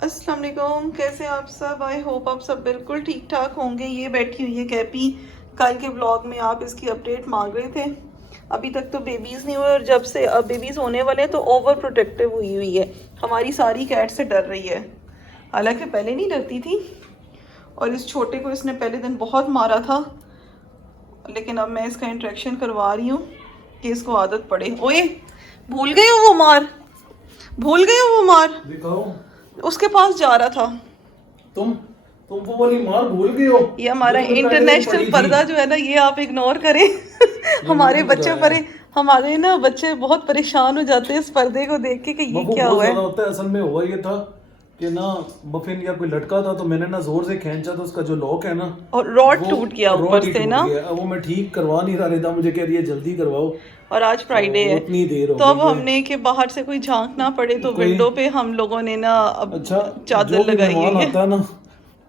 अस्सलाम वालेकुम, कैसे आप सब। आई होप आप सब बिल्कुल ठीक ठाक होंगे। ये बैठी हुई है कैपी। कल के ब्लॉग में आप इसकी अपडेट मांग रहे थे। अभी तक तो बेबीज़ नहीं हुए और जब से अब बेबीज़ होने वाले हैं तो ओवर प्रोटेक्टिव हुई हुई है। हमारी सारी कैट से डर रही है, हालांकि पहले नहीं डरती थी। और इस छोटे को इसने पहले दिन बहुत मारा था, लेकिन अब मैं इसका इंट्रैक्शन करवा रही हूँ कि इसको आदत पड़े। ओए, भूल गए हो वो मार, भूल गए हो वो मार। दिखाओ। उसके पास जा रहा था। तुम वो वाली मार भूल गई हो। ये हमारा जो तुम्हें पहले दिन इंटरनेशनल पड़ी पर्दा थी। जो है ना, ये आप इग्नोर करें। ये हमारे मैंने बच्चे लगाया है। हमारे ना बच्चे बहुत परेशान हो जाते हैं इस पर्दे को देख के कि ये बबू क्या बहुत हुआ ज्यादा है। होता है। असल में हुआ ये था कि ना मफिन या कोई लटका था, तो मैंने ना जोर से खींचा तो उसका जो लॉक है ना, और रॉड वो टूट गया ऊपर रॉड ही से टूट ना। गया। अब वो मैं ठीक करवा नहीं रहा था, मुझे कह रही है जल्दी करवाओ। और आज फ्राइडे तो है, उतनी देर हो तो अब गई है। हमने कि बाहर से कोई झांक ना पड़े तो कोई विंडो पे हम लोगों ने ना अब अच्छा, चादर जो भी लगाई मेहमान हुई है। आता है ना,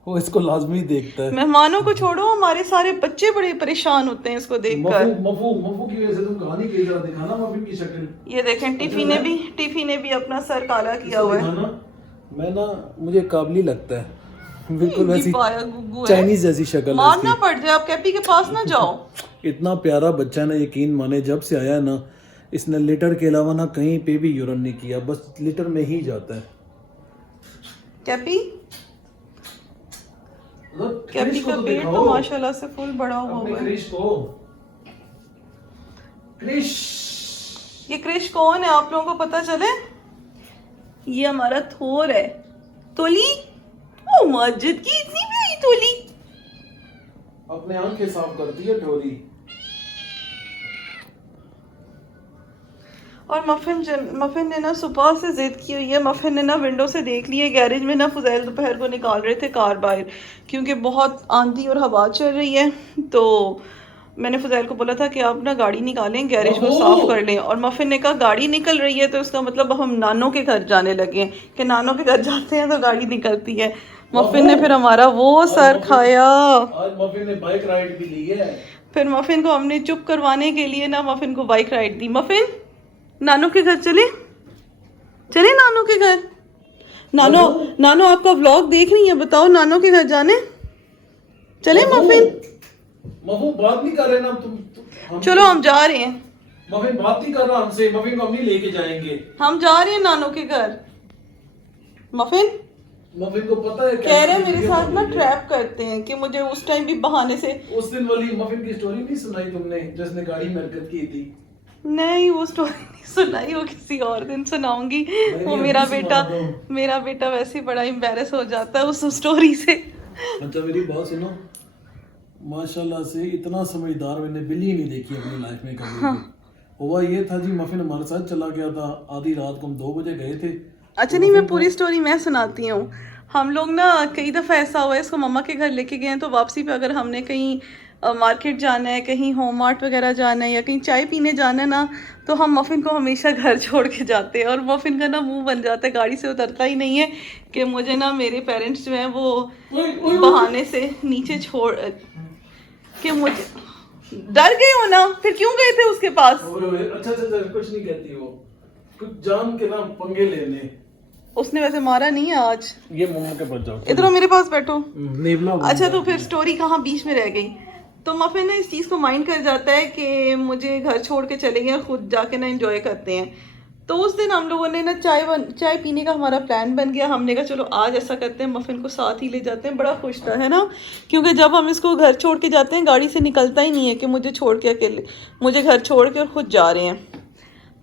वो इसको लाजमी देखता है। मेहमानों को छोड़ो, हमारे सारे बच्चे बड़े परेशान होते हैं इसको मफू देखकर। मफू मफू की वजह से तुम कहानी की जरा दिखाना मफिन की शक्ल। ये देखें, अच्छा, टिफी ने भी अपना सर काला किया इसको हुआ है। दिखाना। मैं ना, मुझे काबली लगता है, बिल्कुल वैसी दीपाया गुग्गू है, चाइनीज जैसी शक्ल है मारना इसकी। पड़ जाए। आप कैपी के पास ना जाओ। इतना प्यारा बच्चा ना, यकीन माने जब से आया है ना, इसने लिटर के अलावा ना कहीं पे भी यूरन नहीं किया, बस लिटर में ही जाता है। कैपी कैपी का तो पेट तो माशाल्लाह से फुल बड़ा हुआ अपने है। क्रिश को। क्रिश। ये क्रिश कौन है आप लोगों को पता चले? ये हमारा थोर है। तोली, ओ मस्जिद की इतनी बड़ी तोली। अपने आंखें साफ करती है ठोरी। और मफिन ने ना सुबह से जिद की हुई है। मफिन ने ना विंडो से देख लिया, गैरेज में ना फुजैल दोपहर को निकाल रहे थे कार बाहर, क्योंकि बहुत आंधी और हवा चल रही है। तो मैंने फुजैल को बोला था कि आप ना गाड़ी निकालें, गैरेज को साफ कर लें। और मफिन ने कहा गाड़ी निकल रही है तो इसका मतलब हम नानों के घर जाने लगे हैं, कि नानों के घर जाते हैं तो गाड़ी निकलती है। मफिन ने फिर हमारा वो सर खाया। आज मफिन ने बाइक राइड भी ली है। फिर मफिन को हमने चुप करवाने के लिए ना मफिन को बाइक राइड दी। मफिन, नानों के घर चले, चले नानों के घर। नानो नानो आपका व्लॉग देख रही है, बताओ नानों के घर जाने चले मफिन? मफू बात नहीं कर रहे ना चलो हम जा रहे हैं। मफिन बात नहीं कर रहा हमसे, मफिन को हम नहीं लेके जाएंगे। हम जा रहे हैं नानों के घर। मफिन मफिन को पता है कह रहे हैं मेरे साथ ना ट्रैप करते हैं कि मुझे उस टाइम भी बहाने से। उस दिन वाली मफिन की स्टोरी नहीं सुनाई तुमने, जिसने गाड़ी में हरकत की थी? नहीं, वो स्टोरी नहीं सुनाई, वो किसी और दिन सुनाऊंगी। वो मेरा बेटा वैसे ही बड़ा एम्बैरस हो जाता है उस स्टोरी से। अच्छा मेरी बात सुनो, माशाल्लाह से इतना समझदार मैंने बिल्ली नहीं देखी अपनी लाइफ में कभी भी। हुआ ये था जी, मफिन हमारे साथ चला गया था, आधी रात को हम 2 बजे गए थे। अच्छा नहीं, मैं पूरी स्टोरी मैं सुनाती हूँ। हम लोग ना कई दफ़ा ऐसा हुआ है, इसको मम्मा के घर लेके गए हैं, तो वापसी पे अगर हमने कहीं मार्केट जाना है, कहीं होम मार्ट वगैरह जाना है या कहीं चाय पीने जाना है ना, तो हम मफिन को हमेशा घर छोड़ के जाते हैं। और मफिन का ना मुंह बन जाता है, गाड़ी से उतरता ही नहीं है कि मुझे ना मेरे पेरेंट्स जो हैं वो बहाने से नीचे छोड़ कि मुझे डर गए हो ना, फिर क्यों गए थे उसके पास? अच्छा कुछ नहीं कहती वो, कुछ जान के ना पंगे लेने। उसने वैसे मारा नहीं है आज। ये मम्मा के पास जाओ, इधर मेरे पास बैठो। नेवला। अच्छा, तो फिर स्टोरी कहाँ बीच में रह गई। तो मफिन ना इस चीज़ को माइंड कर जाता है कि मुझे घर छोड़ के चले गए, खुद जाके ना एंजॉय करते हैं। तो उस दिन हम लोगों ने ना चाय पीने का हमारा प्लान बन गया। हमने कहा चलो आज ऐसा करते हैं, मफिन को साथ ही ले जाते हैं। बड़ा खुश था, है ना, क्योंकि जब हम इसको घर छोड़ के जाते हैं गाड़ी से निकलता ही नहीं है कि मुझे छोड़ के अकेले, मुझे घर छोड़ के और खुद जा रहे हैं।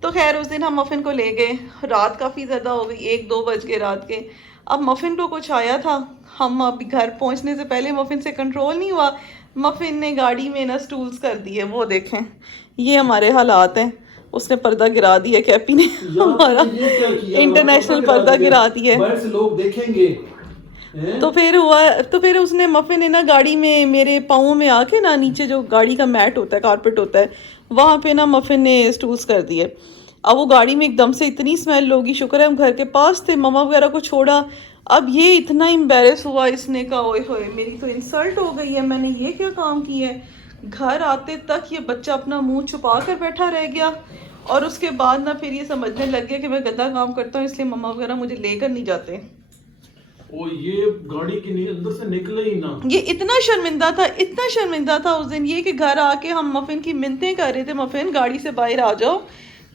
तो खैर उस दिन हम मफिन को ले गए। रात काफ़ी ज़्यादा हो गई, 1-2 बज गए रात के। अब मफिन को कुछ आया था, हम अभी घर पहुंचने से पहले मफिन से कंट्रोल नहीं हुआ, मफिन ने गाड़ी में ना स्टूल्स कर दिए। वो देखें, ये हमारे हालात हैं। उसने पर्दा गिरा दिया, कैपी ने हमारा इंटरनेशनल पर्दा गिरा दिया। बाहर से लोग देखेंगे। तो फिर उसने मफिन ने ना गाड़ी में मेरे पाँवों में आके ना, नीचे जो गाड़ी का मैट होता है, कारपेट होता है, वहाँ पे ना मफिन ने स्टूल्स कर दिए। अब वो गाड़ी में एकदम से इतनी स्मेल होगी, शुक्र है हम घर के पास थे, मम्मा वगैरह को छोड़ा। अब ये इतना एम्बेरस हुआ, इसने कहा ओए होए मेरी तो इंसल्ट हो गई है, मैंने ये क्या काम किया है। घर आते तक ये बच्चा अपना मुंह छुपा कर बैठा रह गया। और उसके बाद ना फिर ये समझने लग गया कि मैं गंदा काम करता हूँ, इसलिए मम्मा वगैरह मुझे लेकर नहीं जाते। और ये गाड़ी के अंदर से निकले ही ना। ये इतना शर्मिंदा था उस दिन ये कि घर आके हम मफिन की मिन्नतें कर रहे थे, मफिन गाड़ी से बाहर आ जाओ।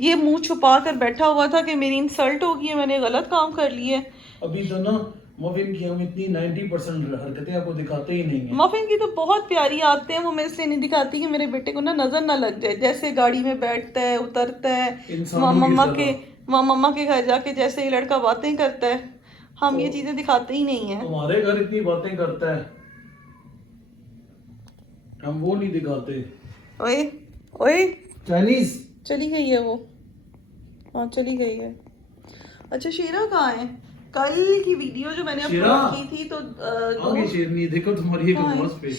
ये मुंह छुपा कर बैठा हुआ था कि मेरी इंसल्ट होगी है, मैंने गलत काम कर लिया है। अभी तो ना मफिन की हम इतनी 90% हरकतें आपको दिखाते ही नहीं है। मफिन की तो बहुत प्यारी आदतें हैं, वो मैं इसलिए नहीं दिखाती कि मेरे बेटे को ना नजर ना लग जाए। जैसे गाड़ी में बैठता है, उतरता है, इंसानों की मम्मा के घर जाके जैसे ये लड़का बातें करता है, हम ये चीजें दिखाते ही नहीं है। तुम्हारे घर इतनी बातें करता है, हम वो नहीं दिखाते। ओए ओए, चाइनीज चली गई है वो, हाँ चली गई है। अच्छा शेरा कहाँ है? कल की वीडियो जो मैंने अपलोड की थी तो आगे शेरनी देखो तुम्हारी एक आवाज पे।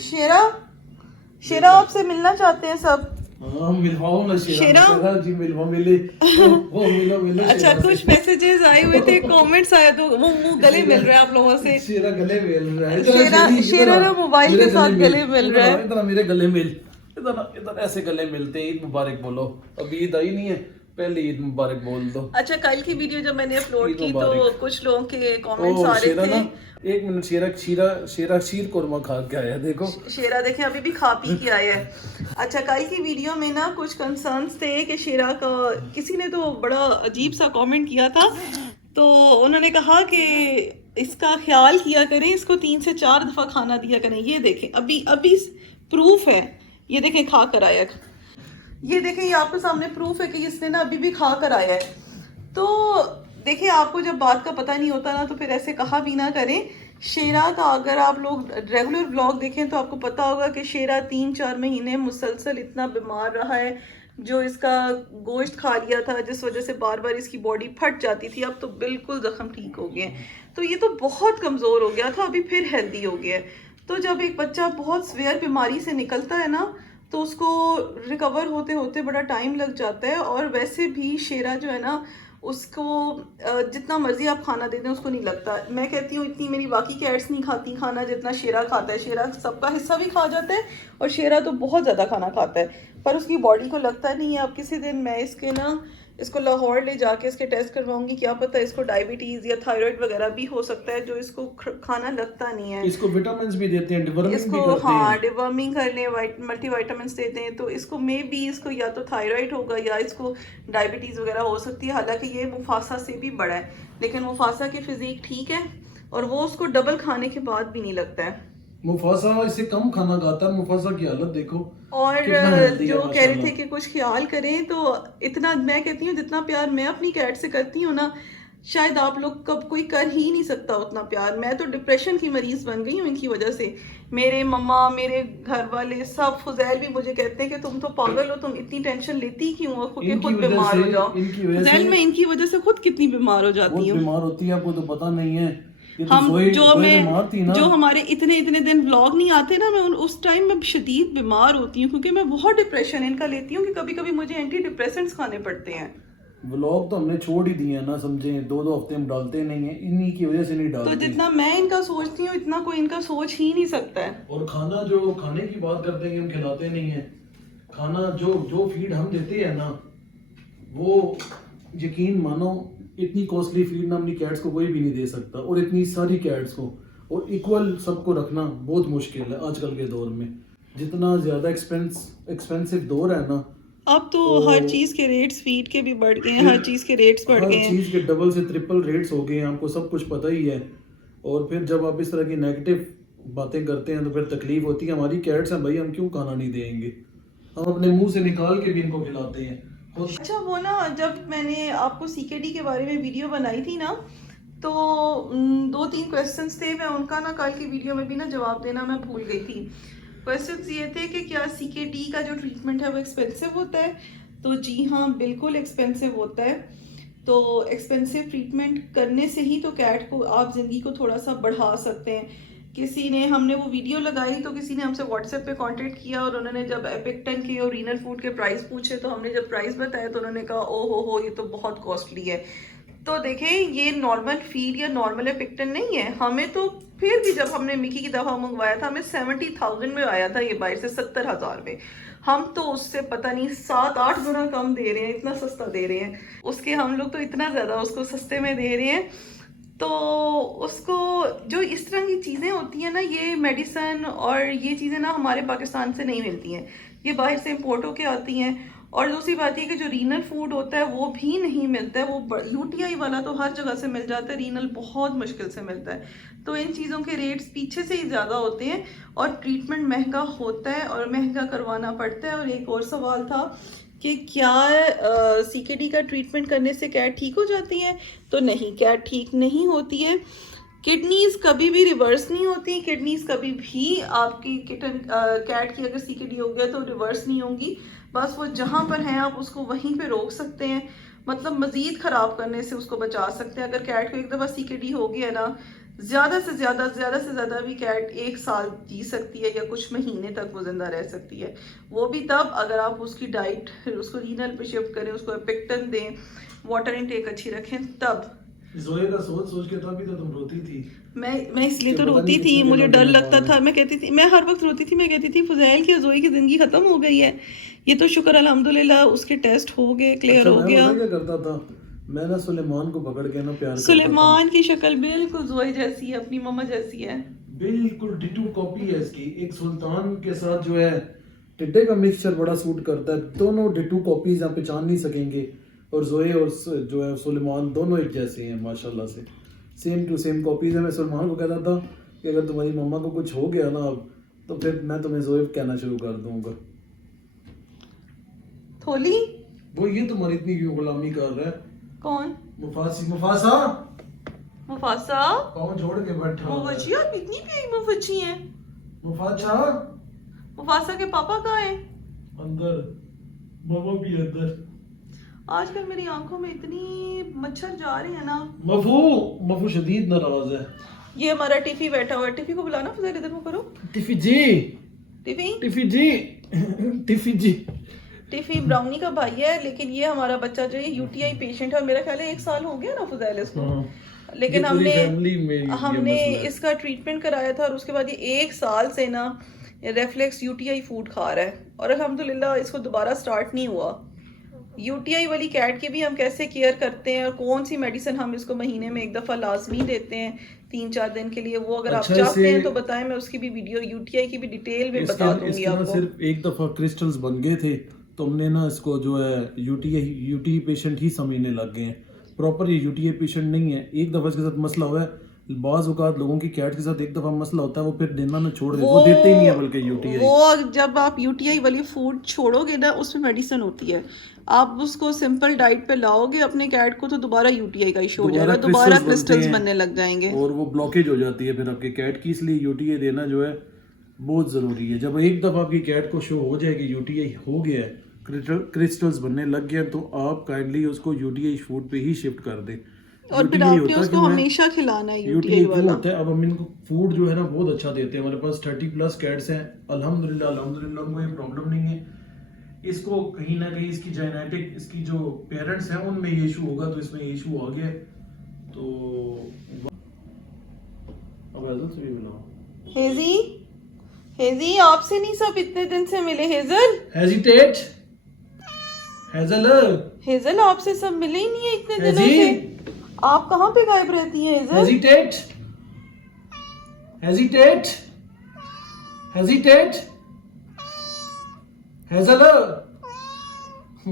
शेरा आपसे मिलना चाहते हैं सब। हाँ मिलवाओ ना शेरा जी, मिलवा मिले वो मिलो। अच्छा कुछ मैसेजेस आए हुए थे, कमेंट्स आए तो वो मुंह गले मिल रहा है आप लोगों से। शेरा गले मिल रहा है, शेरा ना मोबाइल के साथ गले मिल रहा है। इधर मेरे गले मिल, इधर ऐसे गले मिलते हैं। ईद मुबारक बोलो, अभी ईद आई नहीं है, पहले ईद मुबारक बोल दो। अच्छा कल की वीडियो जब मैंने अपलोड की तो कुछ लोगों के कमेंट्स आ रहे थे। एक मिनट, शेरा शीर कोरमा खा के आया, देखो शेरा देखें अभी भी खा पी के आया है। अच्छा कल की वीडियो में ना कुछ कंसर्न्स थे कि शेरा का, किसी ने तो बड़ा अजीब सा कमेंट किया था, तो उन्होंने कहा कि इसका ख्याल किया करें, इसको 3 से 4 दफा खाना दिया करें। ये देखें अभी प्रूफ है, ये देखें खा कर आया, ये देखें, ये आपके सामने प्रूफ है कि इसने ना अभी भी खा कर आया है। तो देखिए आपको जब बात का पता नहीं होता ना तो फिर ऐसे कहा भी ना करें। शेरा का अगर आप लोग रेगुलर व्लॉग देखें तो आपको पता होगा कि शेरा 3-4 महीने मुसलसल इतना बीमार रहा है, जो इसका गोश्त खा लिया था जिस वजह से बार बार इसकी बॉडी फट जाती थी। अब तो बिल्कुल जख्म ठीक हो गए, तो ये तो बहुत कमज़ोर हो गया था, अभी फिर हेल्दी हो गया है। तो जब एक बच्चा बहुत स्वेयर बीमारी से निकलता है ना तो उसको रिकवर होते होते बड़ा टाइम लग जाता है। और वैसे भी शेरा जो है ना उसको जितना मर्जी आप खाना दे दें उसको नहीं लगता। मैं कहती हूँ इतनी मेरी बाकी कैट्स नहीं खाती खाना जितना शेरा खाता है। शेरा सबका हिस्सा भी खा जाता है और शेरा तो बहुत ज़्यादा खाना खाता है, पर उसकी बॉडी को लगता नहीं है। अब किसी दिन मैं इसको लाहौर ले जाके इसके टेस्ट करवाऊंगी, क्या पता इसको डायबिटीज़ या थायराइड वगैरह भी हो सकता है, जो इसको खाना लगता नहीं है। इसको विटामिन भी देते हैं, डिवर्मिंग इसको भी करते हाँ हैं। डिवर्मिंग करने मल्टीविटामिन देते हैं, तो इसको मे बी इसको या तो थायराइड होगा या इसको डायबिटीज़ वगैरह हो सकती है। हालांकि ये मुफासा से भी बड़ा है, लेकिन मुफासा की फिजिक ठीक है और वो उसको डबल खाने के बाद भी नहीं लगता है। मुफासा इससे कम खाना खाता है, मुफासा की हालत देखो। और जो कह रहे थे कि कुछ ख्याल करें, तो इतना मैं कहती हूँ जितना प्यार मैं अपनी कैट से करती हूँ ना, शायद आप लोग कब कोई कर ही नहीं सकता उतना प्यार। मैं तो डिप्रेशन की मरीज बन गई हूँ इनकी वजह से। मेरे मम्मा, मेरे घर वाले सब, फुजैल भी मुझे कहते हैं कि तुम तो पागल हो, तुम इतनी टेंशन लेती क्यों हो, खुद बीमार हो जाओ। फुजैल मैं इनकी वजह से खुद कितनी बीमार हो जाती हूँ। बीमार होती है, आपको तो पता नहीं है। हम जो हमारे इतने दिन व्लॉग नहीं आते ना, मैं उस टाइम में शदीद बीमार होती हूँ क्योंकि मैं बहुत डिप्रेशन इनका लेती हूँ कि कभी कभी मुझे एंटी डिप्रेसेंट्स खाने पड़ते हैं। व्लॉग तो हमने छोड़ ही दिए ना, समझे, 2-2 हफ्ते हम डालते नहीं है, इन्हीं की वजह से नहीं डालते। तो जितना मैं इनका सोचती हूँ इतना कोई इनका सोच ही नहीं सकता है। और खाने की बात करते हैं, हम खिलाते नहीं है खाना। जो फीड हम देते हैं ना, वो यकीन मानो इतनी कॉस्टली फीड ना अपनी कैट्स को कोई भी नहीं दे सकता, और इतनी सारी कैट्स को और इक्वल सबको रखना बहुत मुश्किल है आजकल के दौर में। जितना ज्यादा एक्सपेंसिव दौर है ना, अब तो हर चीज के रेट्स, फीड के भी बढ़ गए हैं, हर चीज के रेट्स बढ़ गए हैं, हर चीज के डबल से ट्रिपल रेट्स हो गए हैं, आपको सब कुछ पता ही है। और फिर जब आप इस तरह की नेगेटिव बातें करते हैं तो फिर तकलीफ होती है। हमारी कैट्स हैं भाई, हम क्यों खाना नहीं देंगे, हम अपने मुंह से निकाल के भी इनको खिलाते हैं। अच्छा वो ना, जब मैंने आपको सीकेडी के बारे में वीडियो बनाई थी ना, तो 2-3 क्वेश्चंस थे, मैं उनका ना कल की वीडियो में भी ना जवाब देना मैं भूल गई थी। क्वेश्चंस ये थे कि क्या सीकेडी का जो ट्रीटमेंट है वो एक्सपेंसिव होता है? तो जी हाँ, बिल्कुल एक्सपेंसिव होता है। तो एक्सपेंसिव ट्रीटमेंट करने से ही तो कैट को आप ज़िंदगी को थोड़ा सा बढ़ा सकते हैं। हमने वो वीडियो लगाई तो किसी ने हमसे व्हाट्सएप पे कांटेक्ट किया और उन्होंने जब एपिक्टन के और रीनल फूड के प्राइस पूछे तो हमने जब प्राइस बताया तो उन्होंने कहा ओ हो ये तो बहुत कॉस्टली है। तो देखें, ये नॉर्मल फीड या नॉर्मल एपिक्टन नहीं है। हमें तो फिर भी जब हमने मिकी की दवा मंगवाया था हमें 70,000 में आया था, ये बाहर से 70,000 में। हम तो उससे पता नहीं 7-8 गुना कम दे रहे हैं, इतना सस्ता दे रहे हैं उसके। हम लोग तो इतना ज़्यादा उसको सस्ते में दे रहे हैं। तो उसको जो इस तरह की चीज़ें होती हैं ना, ये मेडिसन और ये चीज़ें ना हमारे पाकिस्तान से नहीं मिलती हैं, ये बाहर से इम्पोर्ट होके आती हैं। और दूसरी बात ये कि जो रीनल फूड होता है वो भी नहीं मिलता है, वो यूटीआई वाला तो हर जगह से मिल जाता है, रीनल बहुत मुश्किल से मिलता है। तो इन चीज़ों के रेट्स पीछे से ही ज़्यादा होते हैं और ट्रीटमेंट महंगा होता है और महंगा करवाना पड़ता है। और एक और सवाल था कि क्या सीकेडी का ट्रीटमेंट करने से कैट ठीक हो जाती है? तो नहीं, कैट ठीक नहीं होती है। किडनीज कभी भी रिवर्स नहीं होती, किडनीज कभी भी आपकी कैट की अगर सीकेडी हो गया तो रिवर्स नहीं होंगी, बस वो जहाँ पर हैं आप उसको वहीं पे रोक सकते हैं, मतलब मज़ीद ख़राब करने से उसको बचा सकते हैं। अगर कैट को एक दफ़ा सीकेडी हो गया ना, ज़्यादा से ज़्यादा भी कैट 1 साल जी सकती है या कुछ महीने तक वो ज़िंदा रह सकती है। वो भी तब अगर आप उसकी डाइट उसको रीनल पे शिफ्ट करें, उसको एपिक्टन दें, वाटर इनटेक अच्छी रखें तब। जोए का सोच सोच के तभी तो तुम रोती थी। मैं इसलिए तो पता रोती नहीं थी, कितने मुझे दिनों डर के लगता बाद था, मैं कहती थी, मैं हर वक्त रोती थी, मैं कहती थी फुजैल की जोई की ज़िंदगी ख़त्म हो गई है, ये तो शुक्र अल्हम्दुलिल्लाह उसके टेस्ट हो गए, क्लियर हो मैं गया। पता क्या करता था, मैं ना सुलेमान को पकड़ के ना प्यार करता सुलेमान की शक्ल बिल्कुल जोई जैसी है, अपनी मम्मा जैसी है, था, बिल्कुल डिटू कॉपी है इसकी। एक सुल्तान के साथ जो है टिड्डे का मिक्सचर बड़ा सूट करता है, दोनों डिटू कॉपीज आप पहचान नहीं सकेंगे। और जोए और जो है सुलेमान दोनों एक जैसे हैं माशाल्लाह से, सेम टू सेम कॉपीज है। मैं सुलेमान को कहता था कि अगर तुम्हारी मम्मा को कुछ हो गया ना अब, तो फिर मैं तुम्हें जोए कहना शुरू कर दूंगा। थोली वो ये तुम्हारी इतनी क्यों गुलामी कर रहा है? कौन? मुफासा मुफासा पाँव जोड़ के बैठा हुआ है। मुफाजी, आप इतनी प्यारी मुफाजी हैं। मुफासा मुफासा के पापा कहाँ हैं? अंदर, मामा भी अंदर। आजकल मेरी आंखों में इतनी मच्छर जा रहे हैं ना। मफू शदीद नाराज है। ये हमारा टिफी बैठा हुआ है, टिफी को बुलाना, फुजैल इधर मुँह करो। टिफी जी, टिफी टिफी जी, टिफी जी। टिफी ब्राउनी का भाई है, लेकिन ये हमारा बच्चा जो है यूटीआई पेशेंट है और मेरा ख्याल है 1 साल हो गया ना फुजैल इसको। लेकिन हमने इसका ट्रीटमेंट कराया था और उसके बाद ये 1 साल से ना रेफ्लेक्स यूटीआई फूड खा रहा है और अल्हम्दुलिल्लाह इसको दोबारा स्टार्ट नहीं हुआ। यूटीआई वाली कैट की भी हम कैसे केयर करते हैं और कौन सी मेडिसिन हम इसको महीने में 1 दफ़ा लाजमी देते हैं 3-4 दिन के लिए, वो अगर आप चाहते हैं तो बताएं, मैं उसकी भी वीडियो यूटीआई की भी डिटेल में बता दूंगी आपको। सिर्फ एक दफा क्रिस्टल्स बन गए थे तो हमने ना इसको जो है यूटीआई पेशेंट ही समझने लग गए हैं। प्रॉपर ये यूटीआई पेशेंट नहीं है। एक दफा इसके साथ मसला हुआ है, बाज़ औक़ात लोगों की कैट के साथ एक दफा मसला होता है, वो फिर देना ना छोड़ देते, वो देते ही नहीं है बल्कि यूटीआई। वो जब आप यूटीआई वाली फूड छोड़ोगे ना, उसमें मेडिसिन होती है, आप उसको सिंपल डाइट पे लाओगे अपने कैट को तो दोबारा यूटीआई का इशू हो जाएगा, दोबारा क्रिस्टल्स बनने लग जाएंगे और वो ब्लॉकेज हो जाती है फिर आपके कैट की। इसलिए यूटीआई देना जो है बहुत ज़रूरी है। जब एक दफ़ा आपकी कैट को शो हो जाए कि यूटीआई हो गया है, क्रिस्टल्स बनने लग गए, तो आप काइंडली उसको यूटीआई फूड पे ही शिफ्ट कर दें। और फिर आपने उसको हमेशा खिलाना है यूटीआई वाला। होता है अब हम इनको फूड जो है ना बहुत अच्छा देते हैं। हमारे पास 30+ कैट्स हैं, अल्हम्दुलिल्लाह कोई प्रॉब्लम नहीं है। इसको कहीं ना कहीं इसकी जेनेटिक, इसकी जो पेरेंट्स हैं उनमें ये इशू होगा, तो इसमें इशू आ गया। तो अब हेजल से भी मिलाओ। हेजी आपसे नहीं सब इतने दिन से मिले। हेजल आपसे सब मिले ही नहीं है इतने दिनों से, आप कहाँ पे गायब रहती हैं हेजल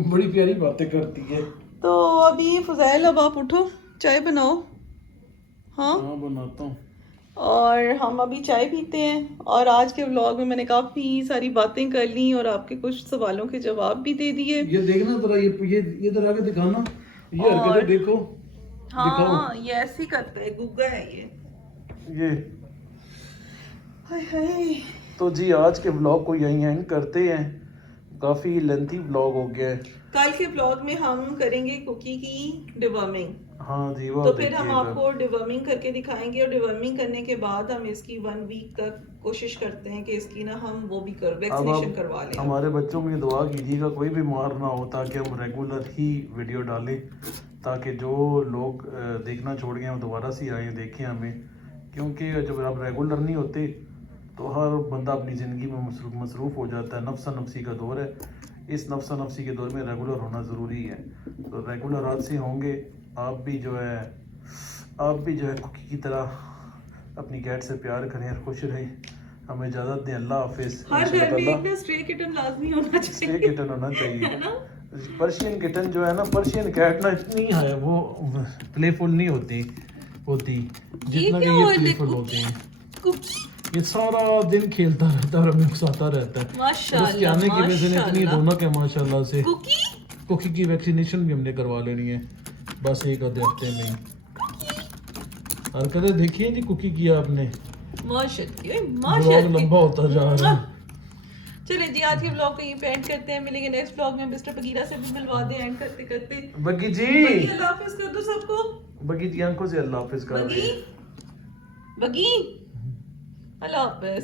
बड़ी प्यारी बातें करती है। तो अभी फुजैल, अब आप उठो, चाय बनाओ। हाँ बनाता हूँ। और हम अभी चाय पीते हैं। और आज के व्लॉग में मैंने काफ़ी सारी बातें कर ली और आपके कुछ सवालों के जवाब भी दे दिए। ये देखना जरा, ये इधर आके दिखाना, ये हरकतें देखो। हाँ ये ऐसे ही करता है, गुग्गा है ये। हाय। तो जी आज के व्लॉग को यहीं एंड करते हैं, काफ़ी लेंथी व्लॉग हो गया है। कल के व्लॉग में हम करेंगे कुकी की डिवर्मिंग। हाँ जी, तो फिर हम आपको डिवर्मिंग करके दिखाएंगे और डिवर्मिंग करने के बाद हम इसकी 1 वीक तक कोशिश करते हैं कि इसकी ना हम वो भी वैक्सीनेशन करवा लें। हमारे बच्चों की दुआ कीजिएगा कोई बीमार ना हो, ताकि हम रेगुलर ही वीडियो डालें, ताकि जो लोग देखना छोड़ गए हैं वो दोबारा से आए देखें हमें। क्योंकि जब आप रेगुलर नहीं होते तो हर बंदा अपनी ज़िंदगी में मसरूफ़ हो जाता है। नफ्सा नफ्सी का दौर है, इस नफ्सा नफ्सी के दौर में रेगुलर होना ज़रूरी है। तो रेगुलर आज से होंगे, आप भी जो है कुकी की तरह अपनी कैट से प्यार करें और खुश रहें। हमें इजाज़त दें, अल्लाह हाफिज़। हर घर में एक ना स्ट्रे किटन लाजमी होना स्ट्रे चाहिए, किटन होना चाहिए है ना? पर्शियन किटन जो है ना, पर्शियन कैट ना इतनी है वो प्लेफुल नहीं होती जितना कि क्या ये और प्लेफुल देखो, होते हैं। कुकी ये सारा दिन खेलता रहता है और हमें उकसाता रहता है। और उसके आने की वजह से इतनी रौनक है माशाल्लाह से। कुकी कुकी की वैक्सीनेशन भी हमने करवा लेनी है बस एक आधे हफ्ते में ही। हरकतें देखी है जी कुकी की आपने, ब्लॉग लंबा होता जा रहा है। चले जी, आज के ब्लॉग को यहीं पे एंड करते हैं। मिलेंगे नेक्स्ट ब्लॉग में। मिस्टर बगीरा से भी मिलवा दे एंड करते करते। बगी जी, बगी अल्लाह हाफिज कर दो सबको। बगी जी आंखों से अल्लाह हाफिज कर रहे बगी हैं। बगी अल्लाह हाफिज।